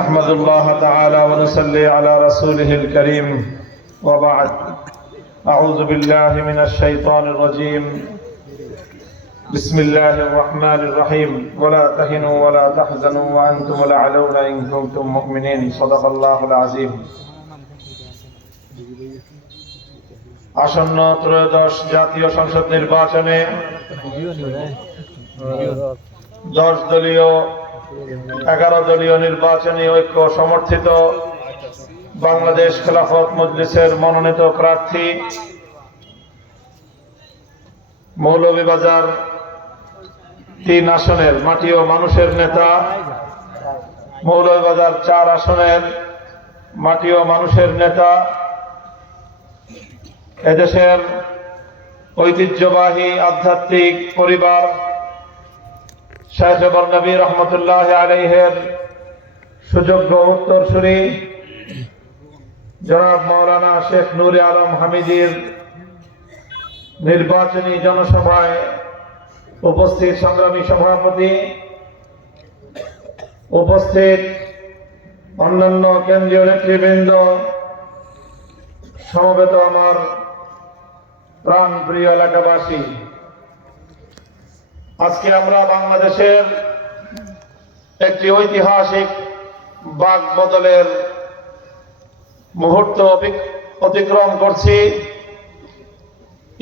نحمد الله تعالى ونصلي على رسوله الكريم وبعد أعوذ بالله من الشيطان الرجيم بسم الله الرحمن الرحيم ولا تهنوا ولا تحزنوا وأنتم الأعلون إن كنتم مؤمنين صدق الله العظيم আসন্ন ত্রয়োদশ জাতীয় সংসদ নির্বাচনে 10 দলীয় 11 দলীয় নির্বাচনী ঐক্য সমর্থিত বাংলাদেশ খেলাফত মজলিসের মনোনীত প্রার্থী মৌলভীবাজার 3 আসনের মাটি ও মানুষের নেতা, মৌলভীবাজার 4 আসনের মাটি ও মানুষের নেতা, এদেশের ঐতিহ্যবাহী আধ্যাত্মিক পরিবার শাইখ বরনবী রহমতুল্লাহ আলাইহির সুযোগ্য উত্তরসূরি জনাব মাওলানা শেখ নূরে আলম হামিদীর নির্বাচনী জনসভায় উপস্থিত সংগ্রামী সভাপতি, উপস্থিত অন্যান্য কেন্দ্রীয় নেতৃবৃন্দ, সমবেত আমার প্রাণ প্রিয় এলাকাবাসী, আজকে আমরা বাংলাদেশের একটি ঐতিহাসিক বাক বদলের মুহূর্ত অতিক্রম করছি।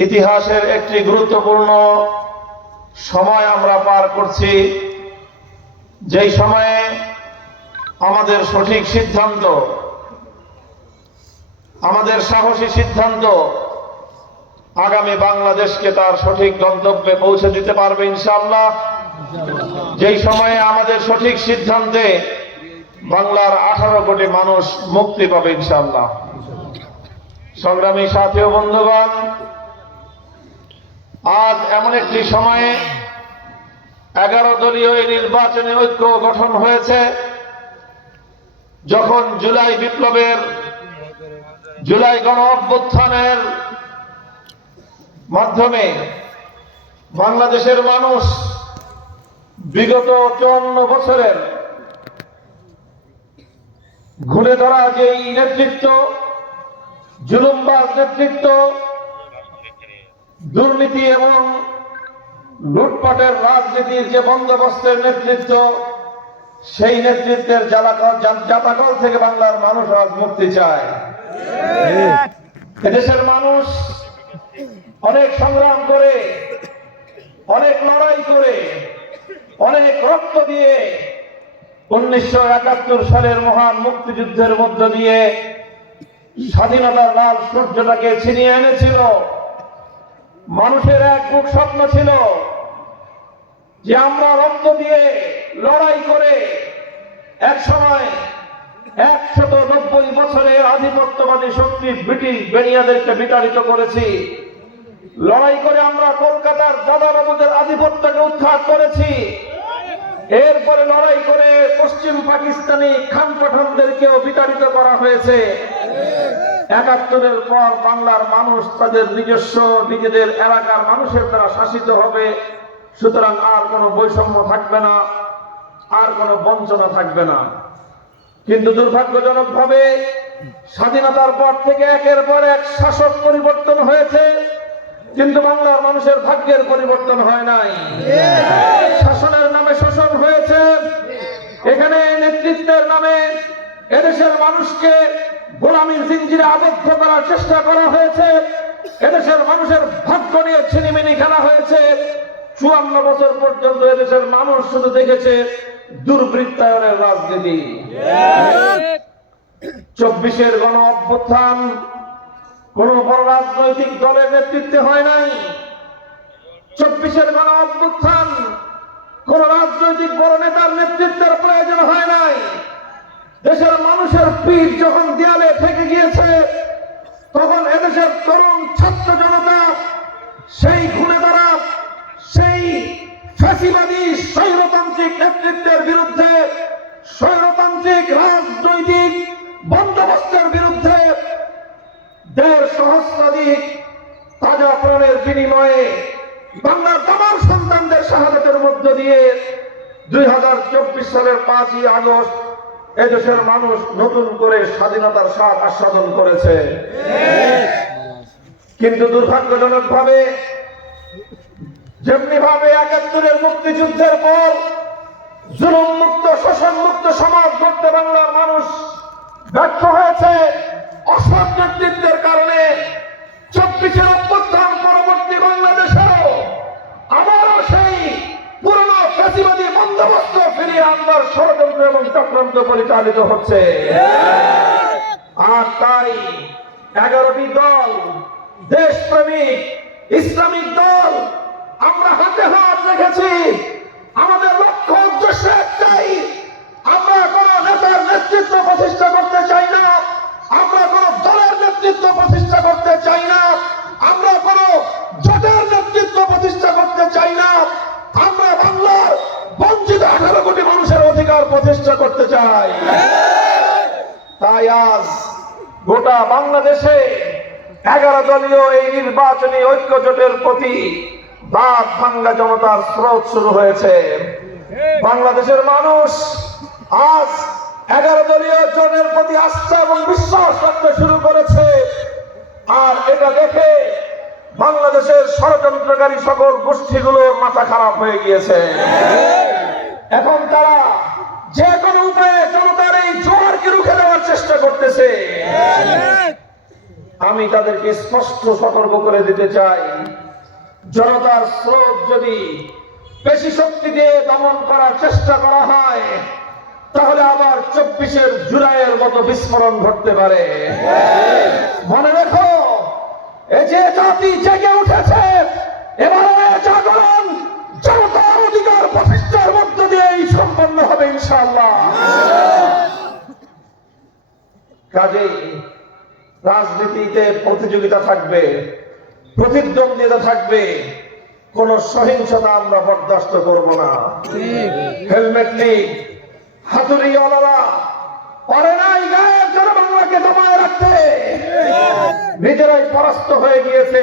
ইতিহাসের একটি গুরুত্বপূর্ণ সময় আমরা পার করছি, যেই সময়ে আমাদের সঠিক সিদ্ধান্ত, আমাদের সাহসী সিদ্ধান্ত আগামী বাংলাদেশকে তার সঠিক গন্তব্যে পৌঁছে দিতে পারবে ইনশাআল্লাহ। যেই সময়ে আমাদের সঠিক সিদ্ধান্তে বাংলার 18 কোটি মানুষ মুক্তি পাবে ইনশাআল্লাহ। সংগ্রামী সাথী ও বন্ধুগণ, আজ এমন একটি সময়ে 11 দলীয় নির্বাচনী ঐক্য গঠন হয়েছে, যখন জুলাই বিপ্লবের, জুলাই গণ অভ্যুত্থানের মাধ্যমে বাংলাদেশের মানুষ বিগত 54 বছরের ঘুরে ধরা যেই নেতৃত্ব, জুলুমবাজ নেতৃত্ব, দুর্নীতি এবং লুটপাটের রাজনীতির যে বন্দোবস্তের নেতৃত্ব, সেই নেতৃত্বের জাতাকল থেকে বাংলার মানুষ আজ মুক্তি চায়। এদেশের মানুষ অনেক সংগ্রাম করে, অনেক লড়াই করে, অনেক রক্ত দিয়ে 1971 সালের মহান মুক্তিযুদ্ধের মধ্য দিয়ে স্বাধীনতার লাল সূর্যটাকে ছিনিয়ে এনেছিল। মানুষের এক বুক স্বপ্ন ছিল যে আমরা রক্ত দিয়ে লড়াই করে একসময় 190 বছরের আধিপত্যবাদী শক্তি ব্রিটিশ বেনিয়াদেরকে বিতাড়িত করেছি। লড়াই করে আমরা কলকাতার দাদাবাবুদের আধিপত্যকে উৎখাত করেছি। এরপরে লড়াই করে পশ্চিম পাকিস্তানি খান পাঠানদেরকেও বিতাড়িত করা হয়েছে। 71-এর পর বাংলার মানুষ তাদের নিজস্ব নিজেদের এলাকার মানুষের দ্বারা শাসিত হবে। সুতরাং আর কোনো বৈষম্য থাকবে না, আর কোনো বঞ্চনা থাকবে না। কিন্তু দুর্ভাগ্যজনকভাবে স্বাধীনতার পর থেকে একের পর এক শাসক পরিবর্তন হয়েছে, কিন্তু বাংলার মানুষের ভাগ্যের পরিবর্তন হয় নাই। শাসনের নামে শোষণ হয়েছে, এখানে নেতৃত্বের নামে এদেশের মানুষকে গোলামীর জিঞ্জিরে আবদ্ধ করার চেষ্টা করা হয়েছে। এদেশের মানুষের ভাগ্য নিয়ে ছিনিমিনি খেলা হয়েছে। 54 বছর পর্যন্ত এদেশের মানুষ শুধু দেখেছে দুর্বৃত্তায়নের রাজনীতি। 24-এর গণ অভ্যুত্থান কোন বড় রাজনৈতিক দলের নেতৃত্বে হয় নাই। 24-এর গণ অভ্যুত্থান কোন রাজনৈতিক বড় নেতার নেতৃত্বের প্রয়োজন হয় নাই। দেশের মানুষের পিঠ যখন দেয়ালে ঠেকে গিয়েছে, তখন এদেশের তরুণ ছাত্র জনতা সেই ঘুরে দাঁড়া, সেই ফ্যাসিবাদী স্বৈরতান্ত্রিক নেতৃত্বের বিরুদ্ধে, স্বৈরতান্ত্রিক রাজনৈতিক বন্দোবস্তের বিরুদ্ধে 1.5 সহস্রাধিক তাজা প্রাণের বিনিময়ে বাংলার তামাম সন্তানদের শাহাদাতের মধ্য দিয়ে 2024 সালের 5ই আগস্ট এদেশের মানুষ নতুন করে স্বাধীনতার স্বাদ আস্বাদন করেছে। কিন্তু দুর্ভাগ্যজনকভাবে যেমনি ভাবে 71-এর মুক্তিযুদ্ধের পর জুলুম মুক্ত শোষণ মুক্ত সমাজ গড়তে বাংলার মানুষ ব্যর্থ হয়েছে, অসৎ নেতৃত্বের কারণে 24-এর অভ্যুত্থান পরবর্তী বাংলাদেশেও আবারও সেই পুরনো ফ্যাসিবাদী বন্দোবস্ত ফিরিয়ে আনবার ষড়যন্ত্র এবং চক্রান্ত পরিচালিত হচ্ছে। আর তাই 11টি দল, দেশপ্রেমিক ইসলামিক দল, আমরা হাতে হাত রেখেছি। আমাদের লক্ষ্য উদ্দেশ্য একটাই, আমরা কোন নেতার নেতৃত্ব প্রতিষ্ঠা করতে চাই না, আমরা কোন দলের নেতৃত্ব প্রতিষ্ঠা করতে চাই না, আমরা কোন জোটের নেতৃত্ব প্রতিষ্ঠা করতে চাই না, আমরা বাংলার বঞ্চিত 18 কোটি মানুষের অধিকার প্রতিষ্ঠা করতে চাই। তাই আজ গোটা বাংলাদেশে 11 দলীয় এই নির্বাচনী ঐক্য জোটের প্রতি বাদ ভাঙ্গা জনতার স্রোত শুরু হয়েছে। বাংলাদেশের মানুষ আজ 11 দলীয় জোটের প্রতি আস্থা এবং বিশ্বাস রাখতে শুরু করেছে। আর এটা দেখে বাংলাদেশের ষড়যন্ত্রকারী সকল গোষ্ঠীগুলোর মাথা খারাপ হয়ে গিয়েছে। এখন তারা যে কোনো উপায়ে জনতার এই জোয়ারকে রুখে দেওয়ার চেষ্টা করতেছে। আমি তাদেরকে স্পষ্ট সতর্ক করে দিতে চাই, জনতার স্রোত যদি বেশি শক্তি দিয়ে দমন করার চেষ্টা করা হয় তাহলে আবার 24-এর জুলাইয়ের মতো বিস্ফোরণ ঘটতে পারে। মনে রেখো, এই যে জাতি জেগে উঠেছে, এবারে জাগরণ জনতার অধিকার প্রতিষ্ঠার মধ্য দিয়েই সম্পন্ন হবে ইনশাআল্লাহ। কাজেই রাজনীতিতে প্রতিযোগিতা থাকবে, প্রতিদ্বন্দ্বিতা থাকবে, কোন সহিংসতা আমরা বরদাস্ত করব না। হেলমেট লীগ, হাতুড়িওয়ালারা পারে নাই গায়ের জন্য বাংলাকে দমায় রাখতে, নিজেরাই পরাস্ত হয়ে গিয়েছে।